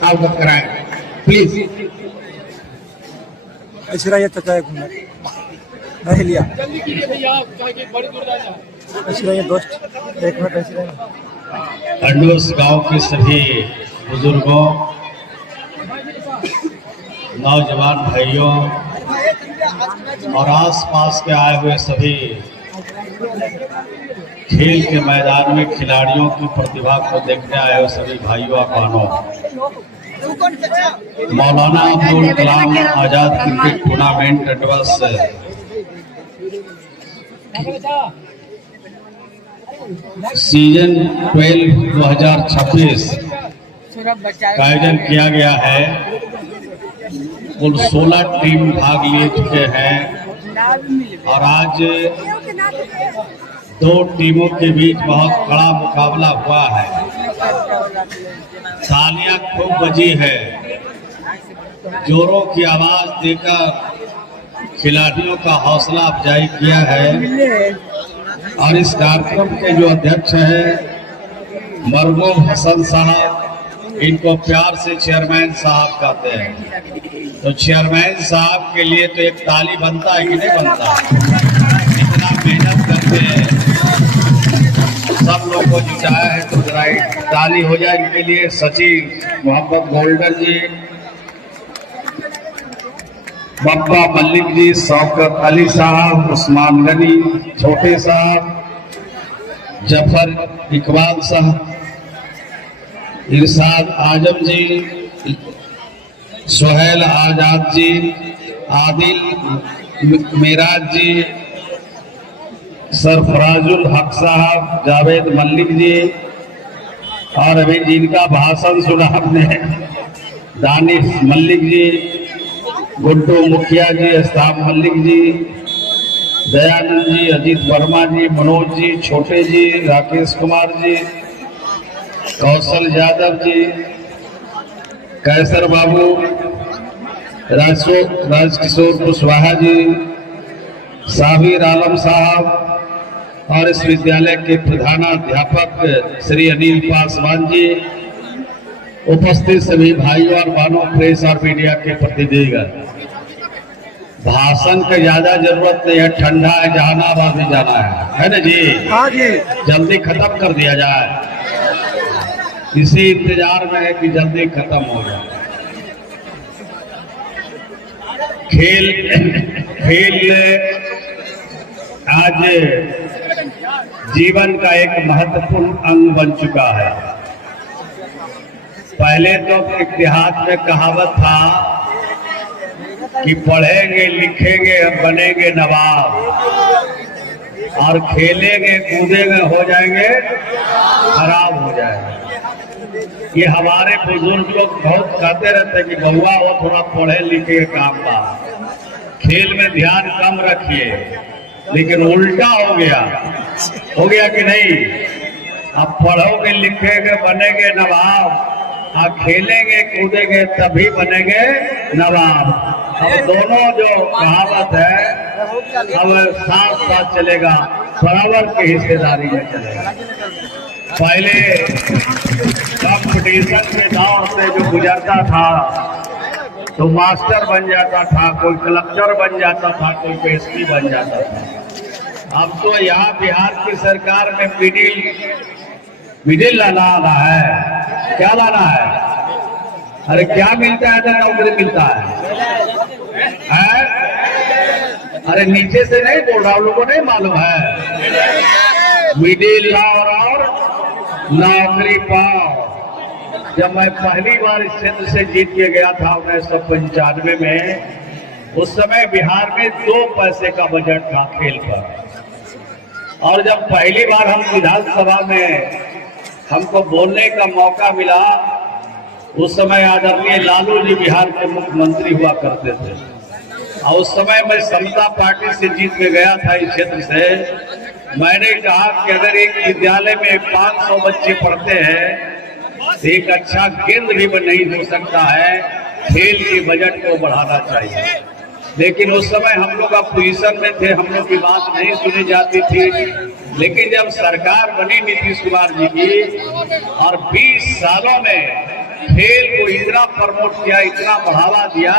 अवगत कराएं प्लीज। ऐश्वर्या ये चाचा एक मिनट नहीं लिया। ऐश्वर्या दोस्त एक मिनट। ऐश्वर्या अंडोस गांव के सभी बुजुर्गों, नौजवान भाइयों और आसपास के आए हुए सभी खेल के मैदान में खिलाड़ियों की प्रतिभा को देखने आए हुए सभी भाइयों और बहनों, मौलाना Abdul Kalam Azad cricket tournament adverse season 12-2026 का आयोजन किया गया है। कुल 16 टीम भाग ले चुके हैं और आज 2 टीमों के बीच बहुत कड़ा मुकाबला हुआ है। तालियां खूब बजी है, जोरों की आवाज देकर खिलाड़ियों का हौसला अफजाई किया है। और इस कार्यक्रम के जो अध्यक्ष हैं मरहूम हसन साहब, इनको प्यार से चेयरमैन साहब कहते हैं, तो चेयरमैन साहब के लिए तो एक ताली बनता है कि नहीं बनता? इतना मेहनत करते हैं, सब लोग को जुटाया है, तो जरा एक ताली हो जाए इनके लिए। सचिव मोहम्मद गोल्डन जी, बप्पा मल्लिक जी, शौकत अली साहब, उस्मान गनी, छोटे साहब, जफर इकबाल साहब, इरशाद आजम जी, सुहेल आजाद जी, आदिल मेराज जी, सरफराजुल हक साहब, जावेद मल्लिक जी, और अभी जिनका भाषण सुना हमने दानिश मल्लिक जी, गुड्डू मुखिया जी, अस्ताब मल्लिक जी, दयानंद जी, अजीत वर्मा जी, मनोज जी, छोटे जी, राकेश कुमार जी, कौशल यादव जी, कैसर बाबू, राजकिशोर कुशवाहा जी, साबिर आलम साहब और इस विद्यालय के प्रधानाध्यापक श्री अनिल पासवान जी, उपस्थित सभी भाइयों और बहनों, प्रेस और मीडिया के प्रतिनिधिगण। भाषण की ज्यादा जरूरत नहीं है, ठंडा है, जहानाबाद में जाना है ना जी? हाँ जी। जल्दी खत्म कर दिया जाए, इसी इंतजार में है कि जल्दी खत्म हो जाए। खेल आज जीवन का एक महत्वपूर्ण अंग बन चुका है। पहले तो एक देहात में कहावत था कि पढ़ेंगे लिखेंगे बनेंगे नवाब, और खेलेंगे कूदेंगे हो जाएंगे खराब हो जाएंगे। ये हमारे बुजुर्ग लोग बहुत कहते रहते कि बउआ हो थोड़ा पढ़े लिखे काम का, खेल में ध्यान कम रखिए, लेकिन उल्टा हो गया कि नहीं? अब पढ़ोगे लिखेंगे बनेंगे नवाब, आप खेलेंगे कूदेंगे तभी बनेंगे नवाब। अब दोनों जो कहावत है अब साथ साथ चलेगा, बराबर की हिस्सेदारी में चलेगा। पहले कंपटीशन के दौर से जो गुजरता था तो मास्टर बन जाता था, कोई कलेक्टर बन जाता था, कोई पीएचडी बन जाता था। अब तो यहाँ बिहार की सरकार में मिडिल लाना है। क्या लाना है? अरे क्या मिलता है तो नौकरी मिलता है? अरे नीचे से नहीं बोल रहा, लोगों को नहीं मालूम है? मिडिल लाओ और नौकरी पाओ। जब मैं पहली बार इस क्षेत्र से जीत के गया था 1995 में, उस समय बिहार में 2 पैसे का बजट था खेल पर। और जब पहली बार हम विधानसभा में हमको बोलने का मौका मिला, उस समय आदरणीय लालू जी बिहार के मुख्यमंत्री हुआ करते थे, और उस समय मैं समता पार्टी से जीत के गया था इस क्षेत्र से। मैंने कहा कि अगर एक विद्यालय में 500 बच्चे पढ़ते हैं तो एक अच्छा केंद्र भी नहीं हो सकता है, खेल के बजट को बढ़ाना चाहिए। लेकिन उस समय हम लोग अपोजिशन में थे, हम लोग की बात नहीं सुनी जाती थी। लेकिन जब सरकार बनी नीतीश कुमार जी की और 20 सालों में खेल को इतना प्रमोट किया, इतना बढ़ावा दिया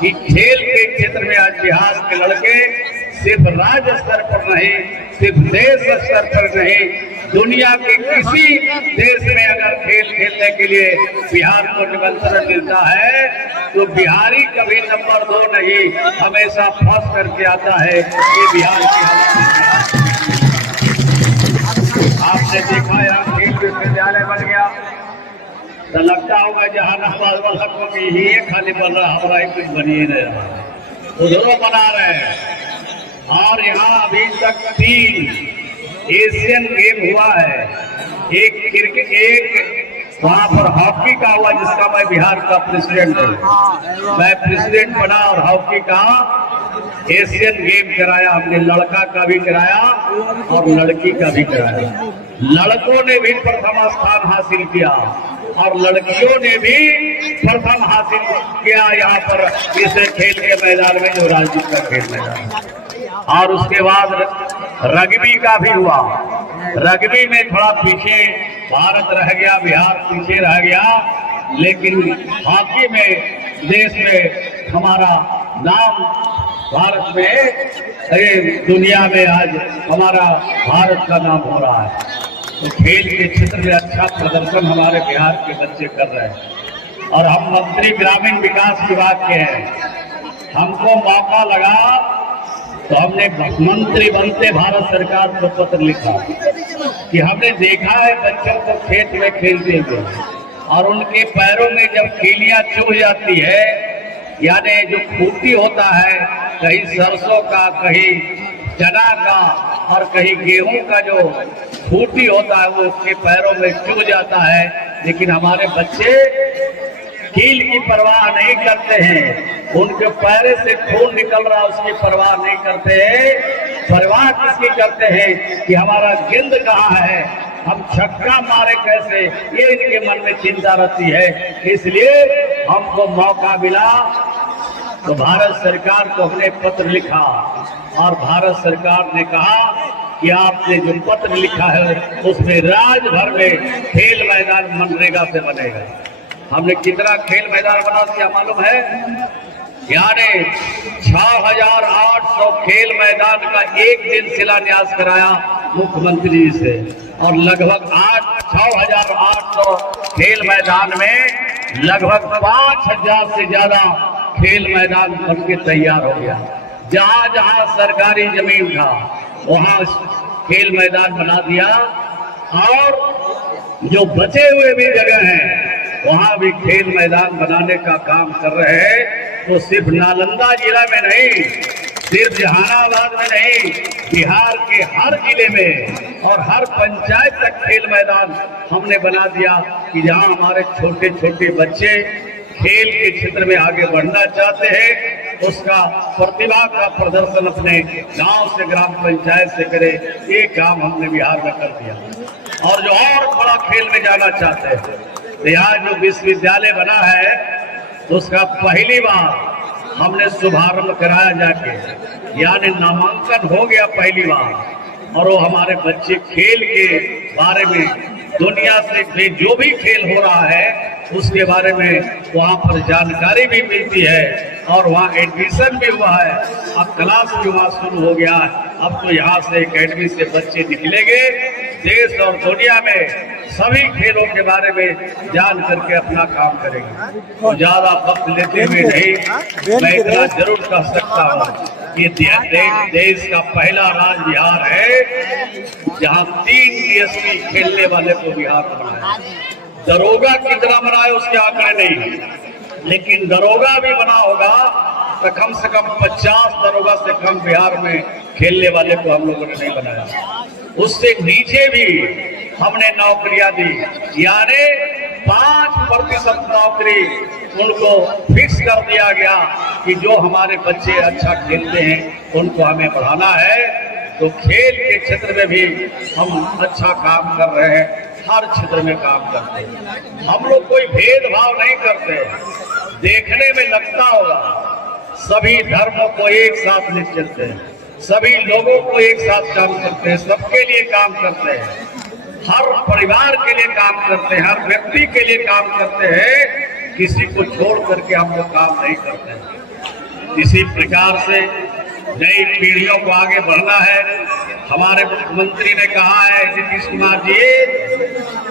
कि खेल के क्षेत्र में आज बिहार के लड़के सिर्फ राज्य स्तर पर नहीं, सिर्फ देश स्तर पर नहीं, दुनिया के किसी देश में अगर खेल खेलने के लिए बिहार को निमंत्रण मिलता है तो बिहारी कभी नंबर 2 नहीं, हमेशा फर्स्ट करके आता है। ये बिहार की आपने देखा यहाँ खेल विश्वविद्यालय बन गया तो लगता होगा जहानाबाद वाला को कि ये खाली बन रहा, हमारा एक कुछ बनी ही नहीं रहा, उधरों बना रहे हैं। और यहाँ अभी तक 3 एशियन गेम हुआ है, एक क्रिकेट, एक वहाँ पर हॉकी का हुआ जिसका मैं बिहार का प्रेसिडेंट हूँ, मैं प्रेसिडेंट बना और हॉकी का एशियन गेम कराया हमने, लड़का का भी कराया और लड़की का भी कराया। लड़कों ने भी प्रथम स्थान हासिल किया और लड़कियों ने भी प्रथम हासिल किया यहाँ पर इस खेल के मैदान में, जो राज्य का खेल मैदान। और उसके बाद रग्बी का भी हुआ, रग्बी में थोड़ा पीछे भारत रह गया, बिहार पीछे रह गया, लेकिन हॉकी में देश में हमारा नाम, भारत में दुनिया में आज हमारा भारत का नाम हो रहा है। तो खेल के क्षेत्र में अच्छा प्रदर्शन हमारे बिहार के बच्चे कर रहे हैं। और हम मंत्री ग्रामीण विकास विभाग के हैं, हमको मौका लगा तो हमने मंत्री बनते भारत सरकार को पत्र लिखा कि हमने देखा है बच्चों को खेत में खेलते हुए और उनके पैरों में जब कीलियां चुभ जाती है, यानी जो खूंटी होता है, कहीं सरसों का, कहीं चना का और कहीं गेहूं का जो खूंटी होता है वो उसके पैरों में चुभ जाता है, लेकिन हमारे बच्चे कील की परवाह नहीं करते हैं, उनके पैर से खून निकल रहा उसकी परवाह नहीं करते हैं। परवाह किसकी करते हैं कि हमारा गेंद कहाँ है, हम छक्का मारे कैसे, ये इनके मन में चिंता रहती है। इसलिए हमको मौका मिला तो भारत सरकार को हमने पत्र लिखा और भारत सरकार ने कहा कि आपने जो पत्र लिखा है उसमें राज्य भर में खेल मैदान मनरेगा से बनेगा। हमने कितना खेल मैदान बना दिया मालूम है? यानी 6800 खेल मैदान का एक दिन शिलान्यास कराया मुख्यमंत्री जी से और लगभग 6800 खेल मैदान में लगभग 5000 से ज्यादा खेल मैदान बन के तैयार हो गया। जहां जहां सरकारी जमीन था वहां खेल मैदान बना दिया और जो बचे हुए भी जगह हैं वहां भी खेल मैदान बनाने का काम कर रहे हैं। तो सिर्फ नालंदा जिला में नहीं, सिर्फ जहानाबाद में नहीं, बिहार के हर जिले में और हर पंचायत तक खेल मैदान हमने बना दिया कि जहां हमारे छोटे छोटे बच्चे खेल के क्षेत्र में आगे बढ़ना चाहते हैं, उसका प्रतिभा का प्रदर्शन अपने गांव से ग्राम पंचायत से करे। ये काम हमने बिहार में कर दिया। और जो और बड़ा खेल में जाना चाहते हैं, यहाँ जो विश्वविद्यालय बना है तो उसका पहली बार हमने शुभारंभ कराया जाके, यानी नामांकन हो गया पहली बार। और वो हमारे बच्चे खेल के बारे में दुनिया से जो भी खेल हो रहा है उसके बारे में वहाँ पर जानकारी भी मिलती है और वहाँ एडमिशन भी हुआ है। अब क्लास भी वहाँ शुरू हो गया है। अब तो यहाँ से एकेडमी से बच्चे निकलेंगे, देश और दुनिया में सभी खेलों के बारे में जान करके अपना काम करेंगे। तो ज्यादा वक्त लेते हुए नहीं, मैं इतना जरूर कह सकता हूँ कि देश का पहला राज्य बिहार है जहाँ 3 DSP खेलने वाले को बिहार बनाया। दरोगा कितना बनाए उसके आंकड़े नहीं, लेकिन दरोगा भी बना होगा तो कम से कम 50 दरोगा से कम बिहार में खेलने वाले को हम लोगों ने नहीं बनाया। उससे नीचे भी हमने नौकरियां दी, यानी 5% नौकरी उनको फिक्स कर दिया गया कि जो हमारे बच्चे अच्छा खेलते हैं उनको हमें बढ़ाना है। तो खेल के क्षेत्र में भी हम अच्छा काम कर रहे हैं, हर क्षेत्र में काम करते हैं। हम लोग कोई भेदभाव नहीं करते। देखने में लगता होगा सभी धर्मों को एक साथ ले चलते हैं, सभी लोगों को एक साथ काम करते हैं, सबके लिए काम करते हैं। हर परिवार के लिए काम करते हैं, हर व्यक्ति के लिए काम करते हैं, किसी को छोड़ करके हम लोग काम नहीं करते हैं। इसी प्रकार से नई पीढ़ियों को आगे बढ़ना है। हमारे मुख्यमंत्री ने कहा है नीतीश कुमार जी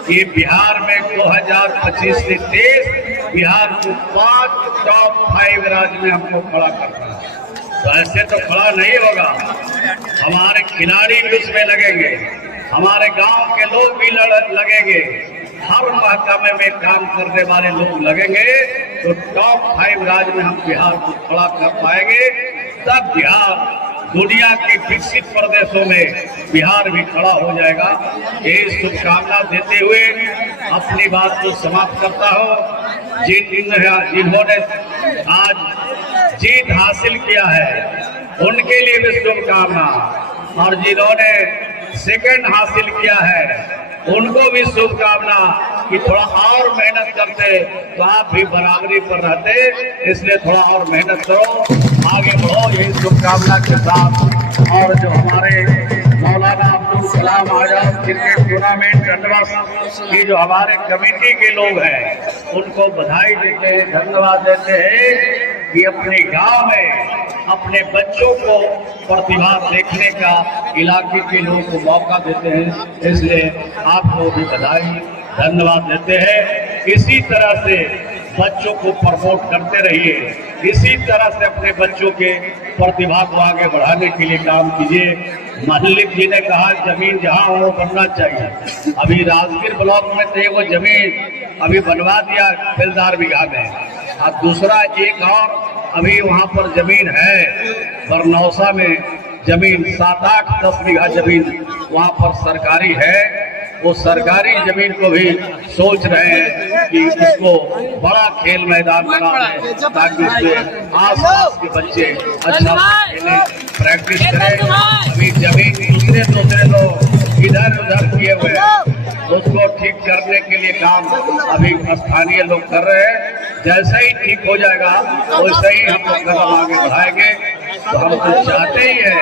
कि बिहार में 2025 से 23 बिहार को 5 टॉप 5 राज्य में हमको खड़ा करना है। तो ऐसे तो खड़ा नहीं होगा, हमारे खिलाड़ी भी उसमें लगेंगे, हमारे गांव के लोग भी लगेंगे, हर महकमे में काम करने वाले लोग लगेंगे, तो टॉप 5 राज्य में हम बिहार को खड़ा कर पाएंगे। तब बिहार दुनिया के विकसित प्रदेशों में बिहार भी खड़ा हो जाएगा। यही शुभकामना देते हुए अपनी बात को समाप्त करता हूँ। जिन्होंने आज जीत हासिल किया है उनके लिए भी शुभकामना, और जिन्होंने सेकंड हासिल किया है उनको भी शुभकामना कि थोड़ा और मेहनत करते तो आप भी बराबरी पर रहते, इसलिए थोड़ा और मेहनत करो, आगे बढ़ो, यही शुभकामना के साथ। और जो हमारे मौलाना अब्दुल कलाम आजाद क्रिकेट टूर्नामेंट डंडवा की जो हमारे कमेटी के लोग हैं उनको बधाई देते हैं, धन्यवाद देते हैं कि अपने गांव में अपने बच्चों को प्रतिभा देखने का इलाके के लोगों को मौका देते हैं, इसलिए आपको भी बधाई धन्यवाद देते हैं। इसी तरह से बच्चों को प्रमोट करते रहिए, इसी तरह से अपने बच्चों के प्रतिभा को आगे बढ़ाने के लिए काम कीजिए। मल्लिक जी ने कहा जमीन जहाँ हो बनना चाहिए। अभी राजगीर ब्लॉक में थे वो जमीन अभी बनवा दिया बेलदार बीघा में, अब दूसरा एक और अभी वहाँ पर जमीन है बरनौसा में, जमीन 7-8-10 बीघा जमीन वहाँ पर सरकारी है। वो सरकारी जमीन को भी सोच रहे हैं कि उसको बड़ा खेल मैदान बना दें ताकि उसमें आसपास के बच्चे अच्छा खेलें, प्रैक्टिस करें। अभी जमीन दूसरे लोग इधर उधर किए हुए हैं, उसको ठीक करने के लिए काम अभी स्थानीय लोग कर रहे हैं। जैसे ही ठीक हो जाएगा वैसे ही हम लोग कदम आगे बढ़ाएंगे। तो हम तो चाहते ही है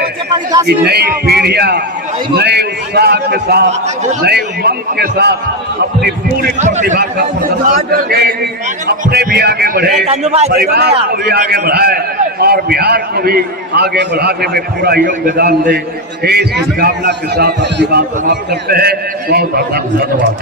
कि नई पीढ़ियां नए उत्साह के साथ, नए उमंग के साथ अपनी पूरी प्रतिभा का प्रदर्शन करके अपने भी आगे बढ़े, परिवार को भी आगे बढ़ाए और बिहार को भी आगे बढ़ाने में पूरा योगदान दे। इस शुभकामना के साथ अपनी बात समाप्त करते हैं। बहुत धन्यवाद।